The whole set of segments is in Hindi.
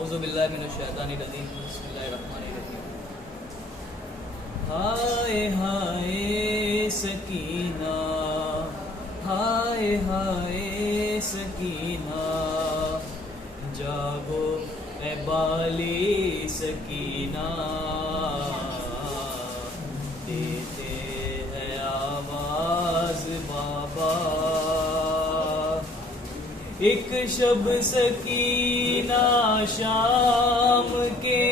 औज़ुबिल्लाहि मिनश्शैतानिर्रजीम। बिस्मिल्लाहिर्रहमानिर्रहीम। हाय हाय सकीना, हाय हाय सकीना, जागो ए बाली सकीना, देते हैं आवाज बाबा। एक शब सकीना शाम के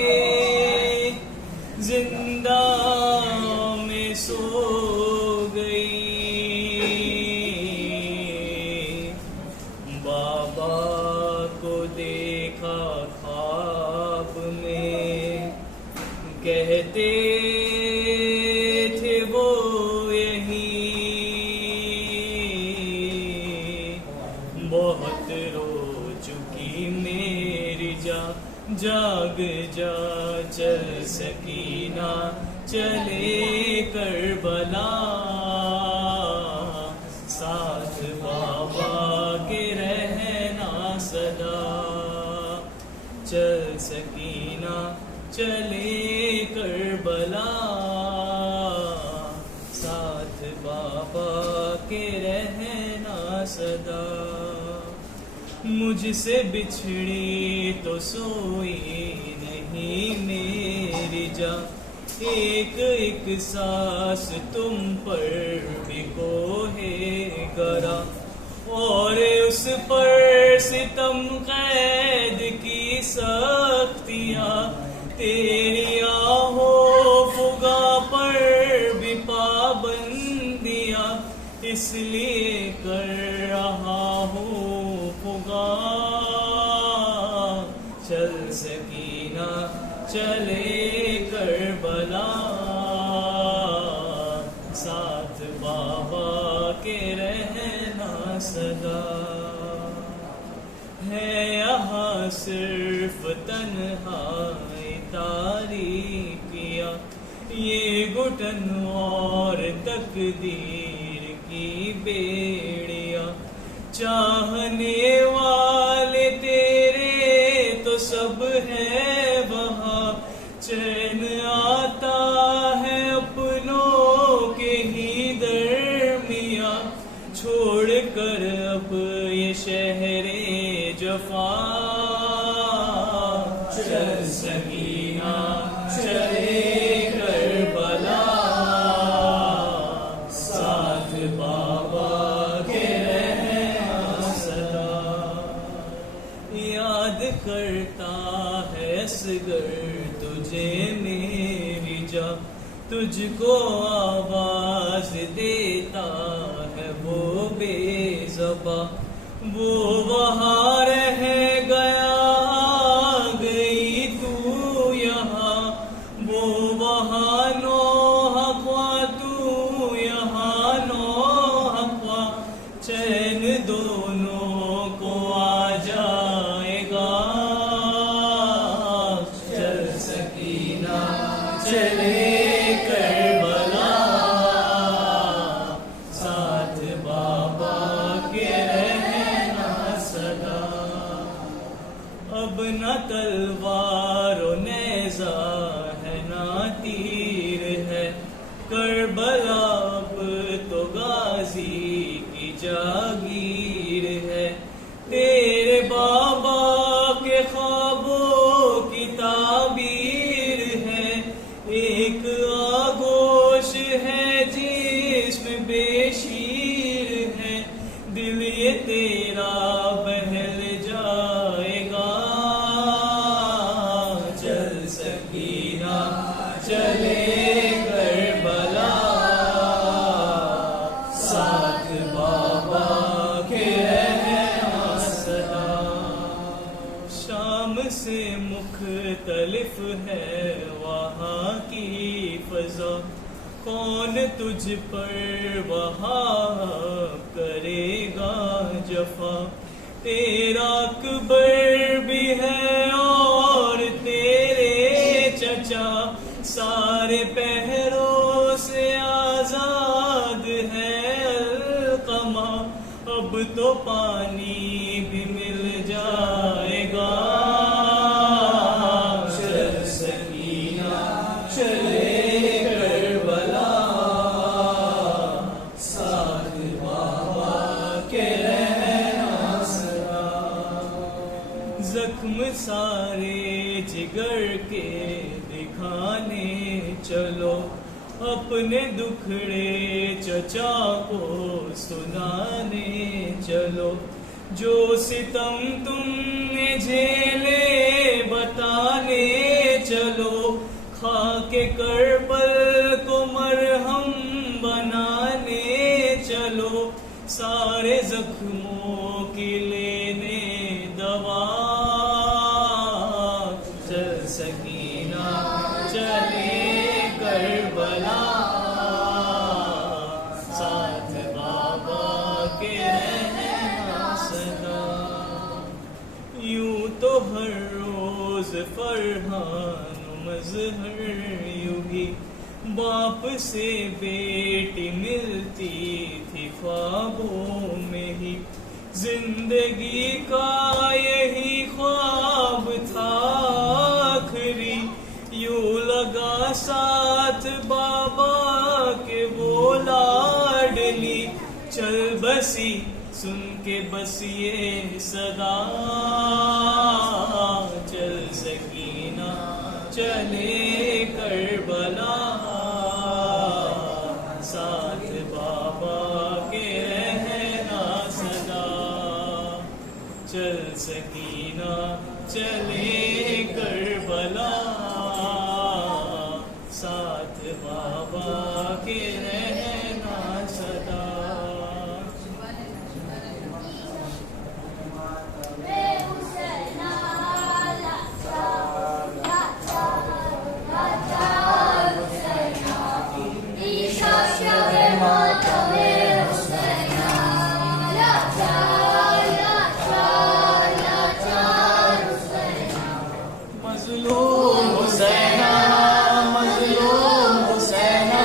जिंदा में सो गई, बाबा को देखा ख्वाब में, कहते थे वो यही, बहुत रो चुकी मेरी जाग जा, चल सकीना चले करबला, साथ बाबा के रहना सदा। चल सकीना चले करबला, साथ बाबा के रहना सदा। मुझसे बिछड़ी तो सोई नहीं मेरी जान, एक एक सांस तुम पर भिगो है गरा, और उस पर सितम कैद की सख्तियाँ, तेरी आहो फुगा पर भी पाबंदियाँ, इसलिए कर रहा हूँ फुगा। चल सकीना चले करबला, साथ बाबा के रहना सदा। है यहाँ सिर्फ तन्हाई तारीकियाँ, ये घुटन और तकदीर की बेड़ियाँ, चाहने वाले तेरे तो सब है वहाँ, चैन आता है अपनों के ही दरमिया, छोड़ कर अब ये शहरे जफा। चल सकीना चले करबला, साथ बाबा के रहना सदा। याद करता है असगर तुझे मेरी जा, तुझको आवाज देता है वो बेज़ुबां, वो वहाँ रह गया आ गई तू यहाँ, वो वहाँ नौहक़्वा तू यहाँ नौहक़्वा, चैन दोनों को आ जाएगा। चल सकीना चले करबला, साथ बाबा के रहना सदा। अब न तलवार और नेज़ा है ना तीर है, करबला अब तो गाजी की जागीर है, तेरे बाबा के ख्वाबों की ताबीर है, एक आगोश है जिसमें बेशीर है, दिल ये तेरा बहल जाएगा। चल सकीना चले करबला, साथ बाबा के रहना सदा। शाम से मुख्तलिफ है वहाँ की फजा, कौन तुझ पर वहाँ करेगा जफा, तेरा अकबर भी है और तेरे चचा, सारे पहरों तो पानी भी मिल जाएगा। चल सकीना चले करबला, साथ बाबा के रहना सदा। जख्म सारे जिगर के दिखाने चलो, अपने दुखड़े चचा को सुनाने चलो। जो सितम तुमने झेले बताने चलो, खाके करबल को मरहम बनाने चलो। सारे जख्मों की लेने दवा, चल सकीना चले करबला, साथ बाबा के रहना सदा। यूं तो हर रोज फरहान मजहर यूं ही बाप से बेटी मिलती थी ख्वाबों में ही। जिंदगी का यही ख्वाब था आखिरी, यूं लगा साथ बाबा के वो लाडली। चल बसी सुन के बस ये सदा, चल सकीना चले करबला, साथ बाबा के रहना सदा। चल सकीना चले करबला, साथ बाबा के रहना सदा। मजलूम हुसैना, मजलूम हुसैना,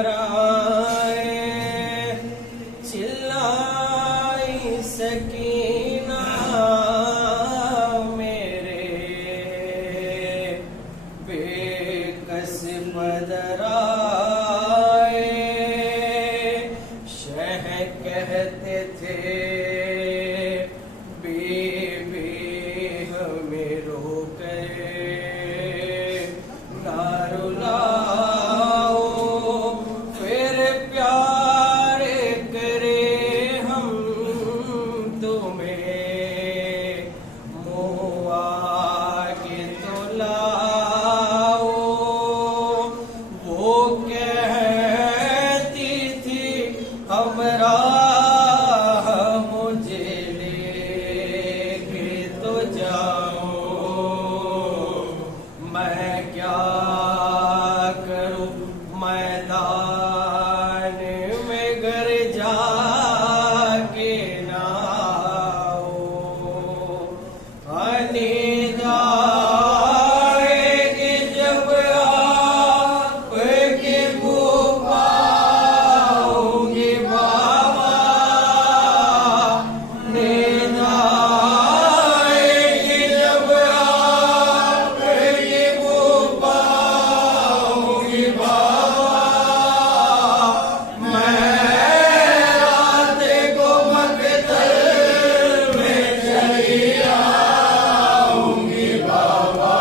घबराए, चिल्लाई सकीना मेरे बेकस बदराए। शह कहते थे बीबी हमें रोके, ना रुलाओ फिर प्यार करे हम तुम्हें, मुँह आगे तो लाओ। वो कहती थी हमरा मुझे लेके तो जाओ, मैं क्या करूं मैदान में घर जाके नाओ। नींद आएगी जब आपकी बुलाऊंगी बाबा, नींद आएगी जब आपकी बुलाऊंगी बाबा। मैं रात को मकतल में चली आऊंगी बाबा,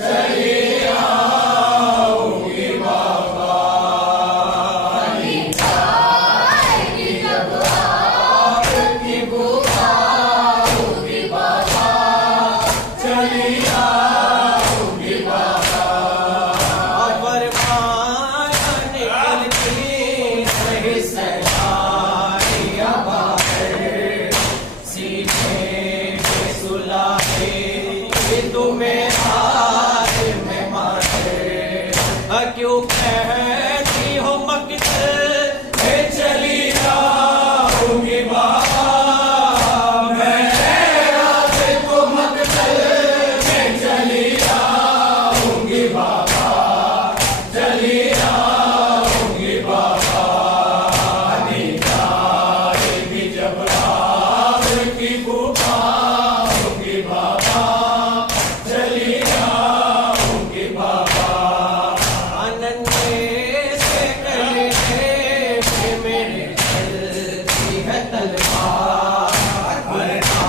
चली आऊंगी बाबा। नींद आएगी जब आपकी बुलाऊंगी बाबा, चली आऊंगी बाबा। अबर माया निकलती नहीं सहारिया बाहर, सीने पे सुलाए कि तुम्हें हाथ में मारे। क्यों कहती हो मकतल में चली आऊंगी बाबा, मैं रात को मकतल में चली आऊंगी बाबा, चली आऊंगी बाबा। नींद आएगी जब आपकी बुलाऊंगी बाबा, चली आऊंगी बाबा। आनंदे से कहे कि मेरे चलती है तलवार, मरना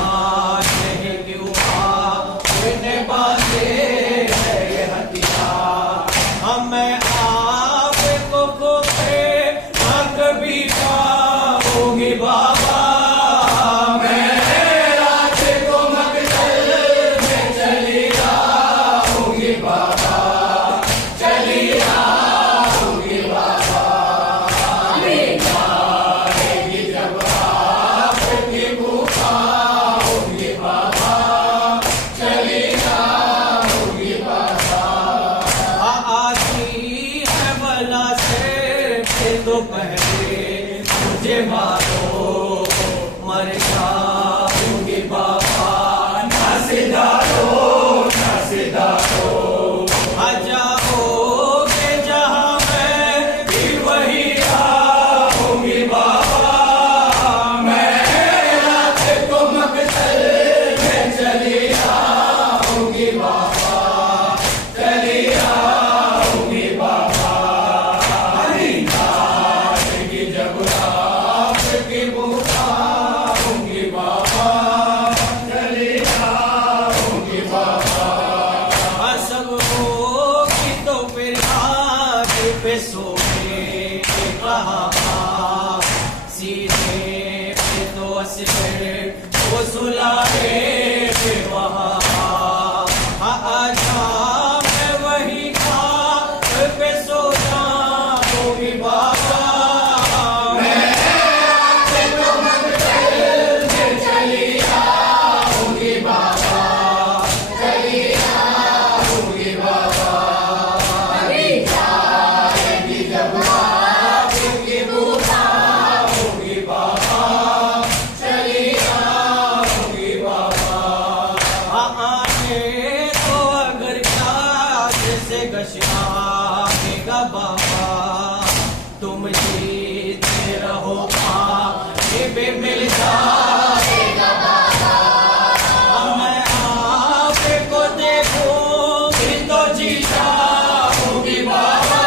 नहीं क्यों मेरे बाते है ये हथियार। मैं आपको खोके ना कभी पाऊंगी बाबा, मैं रात को मकतल में चली आऊंगी बाबा, चली आऊंगी बाबा। नींद आएगी जब आपकी बुलाऊंगी बाबा, चली आऊंगी बाबा। आती है बला से तो पहले मुझे मारो, मर जाऊंगी बाबा, ना सिधारो ना सिधारो। आ जाओगे जहाँ मैं भी वही आऊंगी बाबा, मैं रात को मकतल में चली आऊंगी बाबा, चली आऊंगी बाबा। नींद आएगी जब आपकी बुलाऊंगी बाबा, चली आऊंगी बाबा। सब होगी तो फिर हाथ पे सोने के कहा, सीने पे तो असर वो सुलाए वहाँ। आजा मैं वही घाट पे सो जाऊंगी बाबा, मैं रात को मकतल में चली आऊंगी बाबा, चली आऊंगी बाबा। नींद आएगी जब आपकी बुलाऊंगी बाबा, चली आऊंगी बाबा। तुम जीते रहो पाए पे मिल जाएगा बाबा। मैं आपको देखूंगी तो जी जाऊंगी बाबा।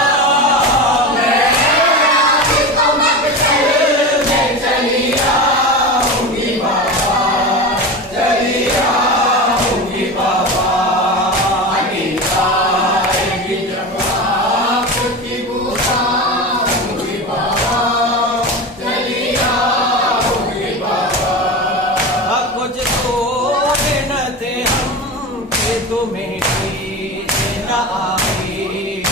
मैं आपको मकसद में चली आऊंगी बाबा, चली आऊंगी बाबा। तुम्हें न आए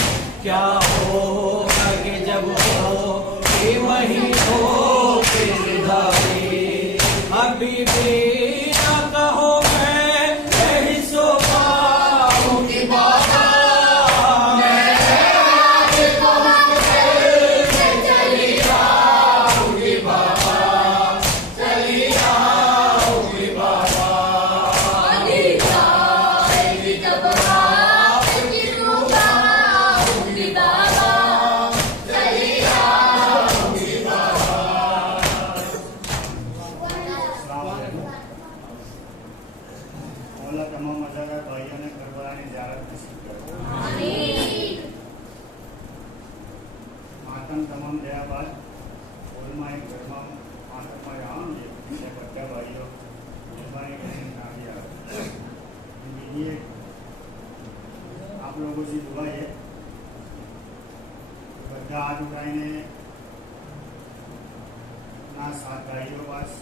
क्या होगा कि जब हो कि वही हो फिर धारे। अभी भी न कहो मैं यही सो पाऊंगी बाबा। मैं आपको मकसद में चली आऊंगी बाबा, चली आऊंगी बाबा। તમામ મજાદાર ભાઈઓને કરબલાની ઝિયારત નસીબ કરે। માતમ તમામ દયા બાદ હોલમાં એક ઘરમાં માતમમાં જવાનું છે એટલે બધા ભાઈઓ મહેરબાની કરીને આવી આવે। બીજી એક आप लोगों से दुआ है બધા હાથ ઉઠાઈને ના સાત ભાઈઓ પાસ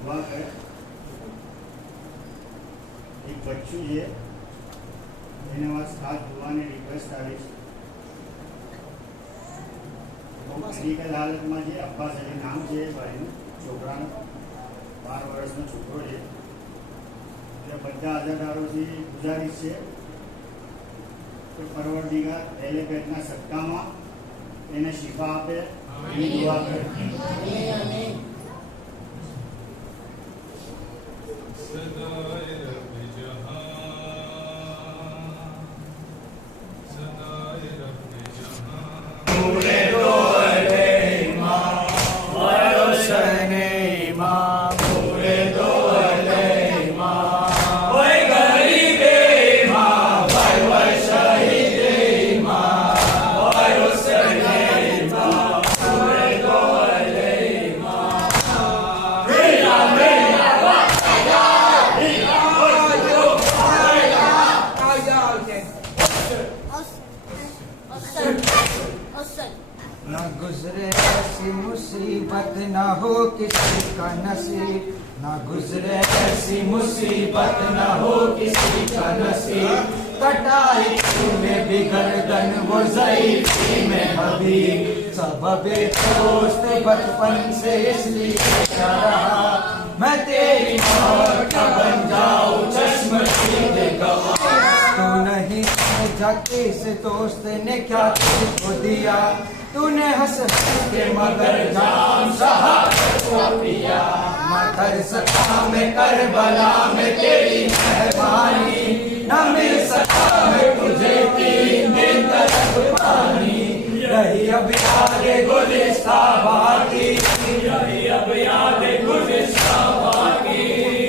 दुआ કરે। एक बच्चू है એને વાસ ખાસ દુઆની રિક્વેસ્ટ આવી છે। મેડિકલ હાલતમાં જે અબ્બાસ અલી નામ છે ભાઈનું છોકરાનું 12 વર્ષનો છોકરો છે। એટલે બધા અજાદારોથી ગુજારિશ છે કે પરવરદિગાર પહેલે પેટના સદકામાં એને શિફા આપે એની દુઆ કરે। न गुजरे ऐसी मुसीबत न हो किसी का नसीब, न गुजरे ऐसी मुसीबत न हो किसी का नसीब। कटाई तुम्हें भी गर्दन वो ज़ईफ़ी में हबीब, सबबे दोस्त बचपन से इसलिए रहा मैं तेरी मौत का बन जाऊं चश्म दीदे गवाह। तू नहीं समझा किस दोस्त ने क्या तुझको दिया, तूने हंस के मगर जाम शहादत को पिया। मैं कर सका मैं करबला में तेरी मेहरबानी, न मिल सका मैं तुझे 3 दिन तक पानी। रही अब यादें गुलिस्ता बाकी, रही अब यादें गुलिस्ता बाकी।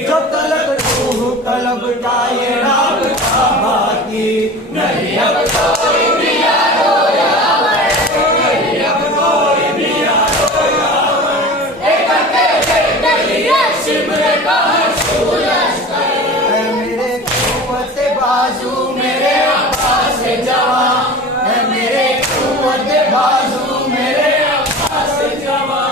जो तलब रूह तलब का ये राबता बाकी, नहीं अब कोई भी याद रोया, नहीं अब कोई भी याद रोया। एक तेरे शिमरे का है मेरे कुव्वत बाजू मेरे आवाज़ जवां, है मेरे कुव्वत बाजू मेरे आवाज़ जवां।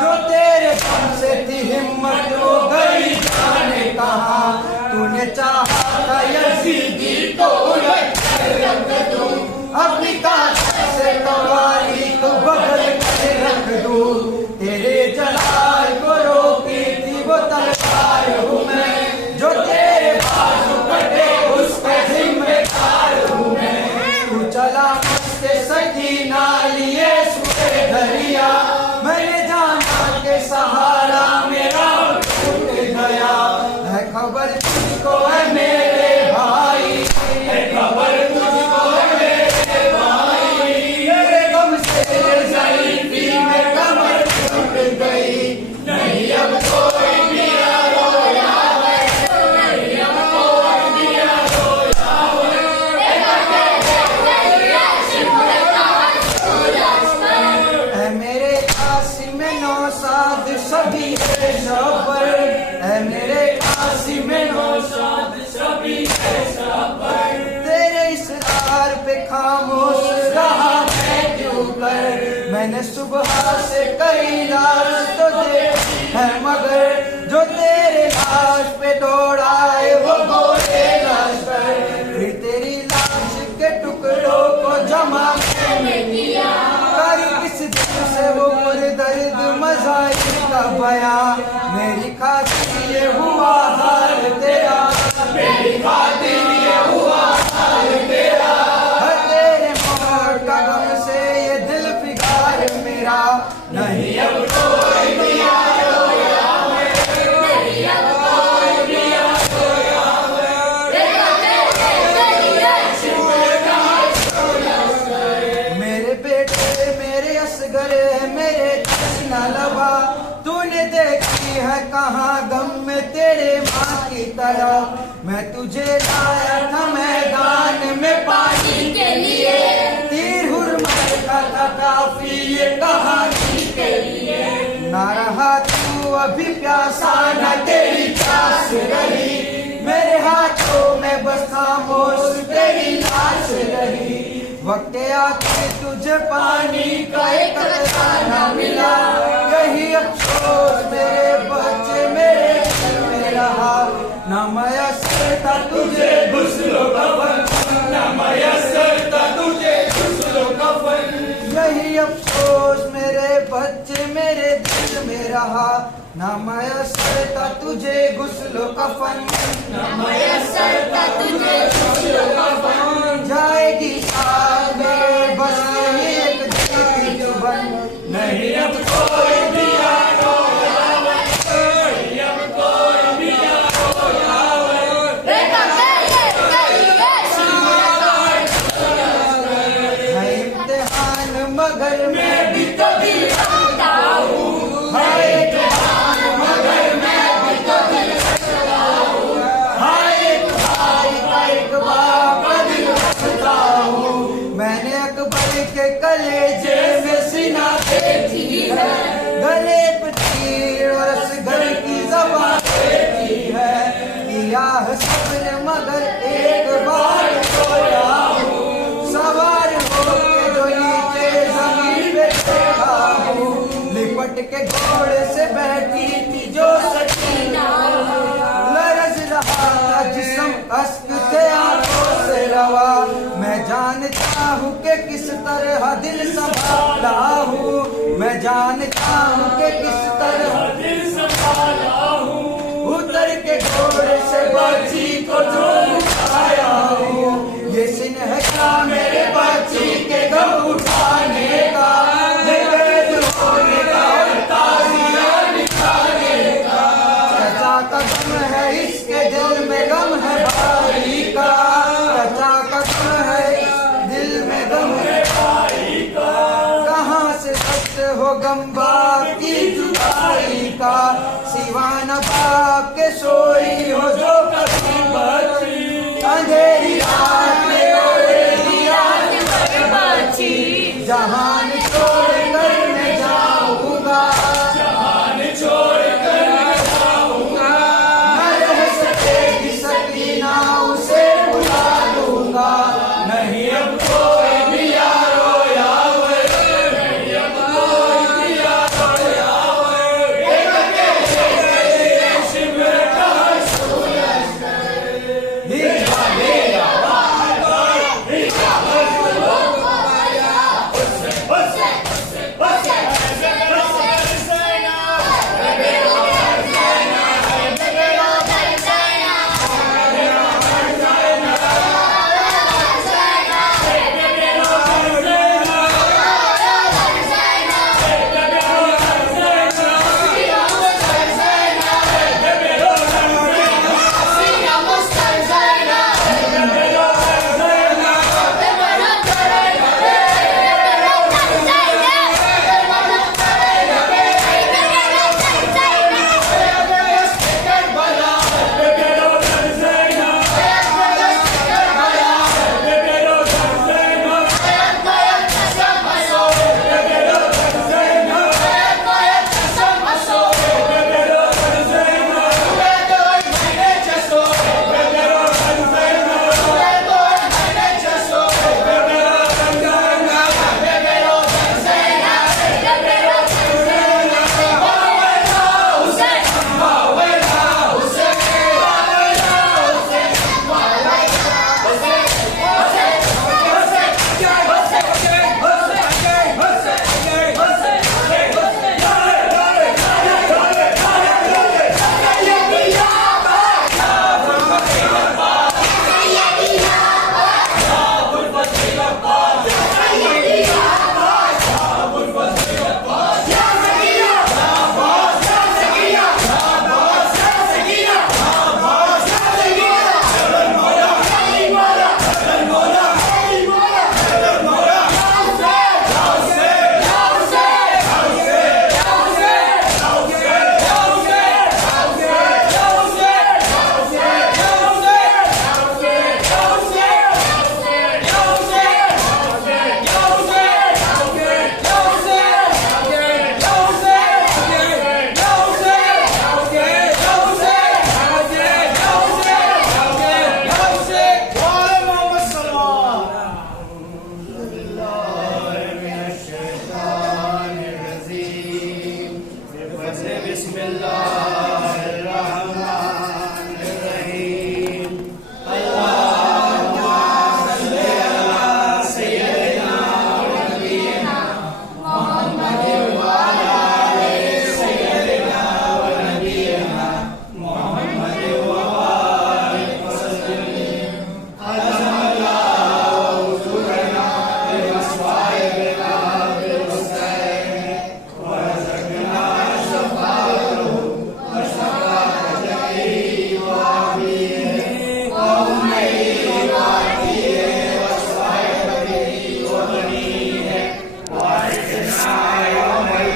जो तेरे कम से थी हिम्मत वो गई जाने कहाँ, तूने चाहा था यज़ीदी को उलट कर रख दूं, अपनी कांच से तवारी को बदल कर रख दूं। तेरे जलाल को रोकी थी वो तलवार हूँ मैं, जो तेरे बाजू कटे उसका जिम्मेदार हूँ मैं। तू चला मुझसे सकीना लिए सुबह दरिया, मैंने जाना के सहारा मेरा टूट गया। है खबर तुझको है मेरे भाई, है खबर तुझको है मेरे भाई। मेरे गम से ज़ईफ़ी शब्बर, ऐ मेरे काशी में नौशाद शबी है शब्बर। तेरे इसरार पे खामोश रहा मैं क्यों कर। मैंने सुबह से कई लाश तो देखी है मगर जो तेरे लाश पे दौड़ाए वो गोरे लश्कर। फिर तेरी लाश के टुकड़ों को जमा किया कर किस दिल से वो दर्द मज़ाहिर का बयां। मेरी खातिर ये हुआ हाल तेरा, मेरी खातिर ये हुआ हाल तेरा। तेरे मौत का गम से ये दिल फिगार मेरा। नहीं अब कोई भी मेरे बेटे मेरे असगर मेरे जश्न लबा। तूने देखी है कहाँ गम में तेरे माँ की तरह। मैं तुझे लाया था मैदान में पानी के लिए, तीर हुरमत का था काफी ये कहानी के लिए। ना रहा तू अभी प्यासा न तेरी प्यास रही। मेरे हाथों में बस खामोश तेरी लाश रही। वक्त आके तुझे पानी का एक कतरा न मिला। यही अफसोस मेरे बच्चे मेरे दिल में रहा। न मयसर था तुझे गुस्लो कफन, न मयस्सर था तुझे गुस्लो कफन। यही अफसोस मेरे बच्चे मेरे दिल में रहा। न मयसर था तुझे गुस्लो कफन, न मयस्सर था तुझे गुस्लो कफन। जाएगी साथ मेरे बस यही एक दिल की जुबान। नहीं अब कोई भी आयो आवे, नहीं अब कोई भी आयो आवे। बेटा है इम्तिहान मगर मैं भी तो दिल चाहता हूँ, है इम्तिहान मगर मैं भी तो दिल रखता हूँ। है एक भाई का एक बाप का दिल रखता हूँ। मैंने अकबर के कलेजे में सीना देखी है। गले पे तीर और असगर की ज़बान देखी है। किया है सब्र मगर एक बार खोया हूँ। सवार होके जो नीचे जमीन पे देखा हूँ। लिपट के घोड़े से बैठी थी जो सकीना। लरज रहा था जिस्म अश्क थे आंखों से रवा। मैं जानता हूँ कि किस तरह दिल संभाला हूँ। मैं जानता हूँ कि किस तरह दिल संभाला हूँ, उतर के घोड़े से बच्ची को जो उठाया हूँ। ये सिन है क्या मेरे बच्ची के गम उठाने का, निवेद होने का और ताज़िया निकालने का। चचा का गम है इसके दिल में गम है भाई का। चचा का गम है इस दिल में गम है भाई का। कहाँ से सच हो गम बाप की जुदाई का। सिवाना बाप के सोई हो जो कभी बची। अंधेरी रात में ओढ़ेगी रात में बची। जहान छोड़ कर मैं जाऊंगा, जहान छोड़ कर मैं जाऊंगा। न रह सकेगी सकीना उसे बुला लूंगा। नहीं अब कोई भी यारो यावर, नहीं अब कोई भी यारो यावर। एक अकेले शिविर का ही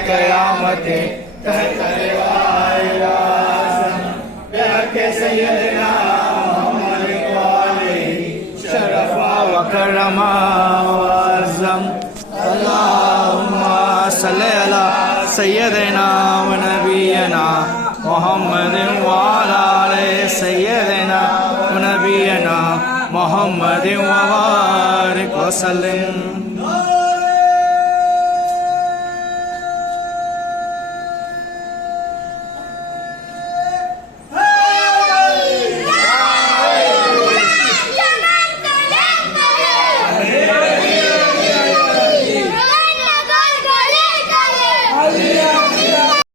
कयामते कहते सैयदना मोहम्मद वाले शरफा व करमा वअज़म अल्लाहुम्मा सल्लि अला सैयदना व नबियना मोहम्मद व अला आलि सैयदना व नबियना मोहम्मद व बारिक व सल्लिम।